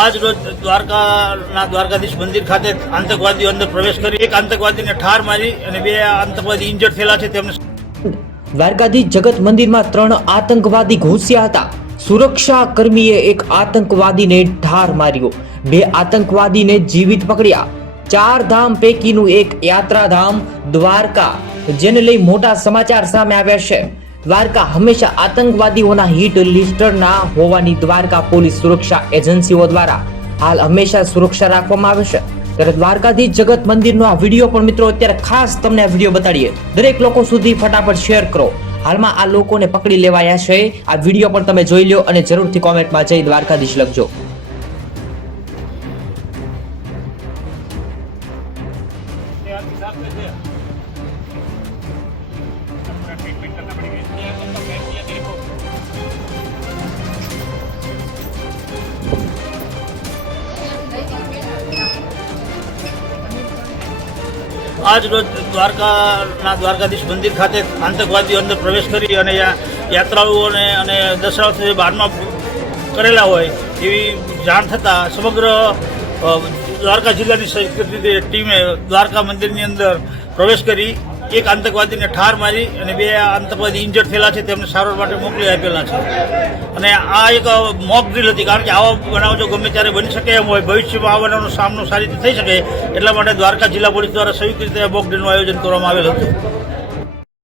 આજ રોજ દ્વારકાધીશ મંદિર ખાતે આતંકવાદીઓ અંદર પ્રવેશ કરી એક આતંકવાદીને ઠાર મારી અને 2 આતંકવાદી ઇન્જર્ડ થયેલા છે. તેમને દ્વારકાધીશ જગત મંદિરમાં 3 આતંકવાદી ઘૂસ્યા હતા. સુરક્ષા કર્મીએ એક આતંકવાદીને ઠાર માર્યો, 2 આતંકવાદીને જીવિત પકડ્યા. 4 ધામ પૈકીનું એક યાત્રાધામ દ્વારકા, જેને લઈ મોટા સમાચાર સામે આવ્યા છે. દ્વારકા હંમેશા આતંકવાદીઓના હિટ લિસ્ટના હોવાની દ્વારકા પોલીસ સુરક્ષા એજન્સીઓ દ્વારા હાલ હંમેશા સુરક્ષા રાખવામાં આવે છે. ત્યારે દ્વારકાધીશ જગત મંદિરનો આ વિડીયો પણ મિત્રો અત્યારે ખાસ તમને આ વિડીયો બતાડીએ. દરેક લોકો સુધી ફટાફટ શેર કરો. હાલમાં આ લોકોને પકડી લેવાયા છે. આ વિડીયો પણ તમે જોઈ લો અને જરૂરથી કોમેન્ટમાં જઈ દ્વારકાધીશ લખજો. આજ રોજ દ્વારકાધીશ મંદિર ખાતે આતંકવાદીઓ અંદર પ્રવેશ કરી અને યાત્રાળુઓને અને દર્શનાર્થીઓ બહારમાં કરેલા હોય એવી જાણ થતાં સમગ્ર દ્વારકા જિલ્લાની સિક્યુરિટી ટીમે દ્વારકા મંદિરની અંદર પ્રવેશ કરી એક આતંકવાદીને ઠાર મારી અને 2 આતંકવાદી ઇન્જર્ડ થયેલા છે. તેમને સારવાર માટે મોકલી આપેલા છે. અને આ એક મોક ડ્રીલ હતી, કારણ કે આવા બનાવ જો ગમે ત્યારે બની શકે એમ હોય, ભવિષ્યમાં આ બનાવનો સામનો સારી રીતે થઈ શકે એટલા માટે દ્વારકા જિલ્લા પોલીસ દ્વારા સંયુક્ત રીતે મોક ડ્રીલનું આયોજન કરવામાં આવેલ હતું.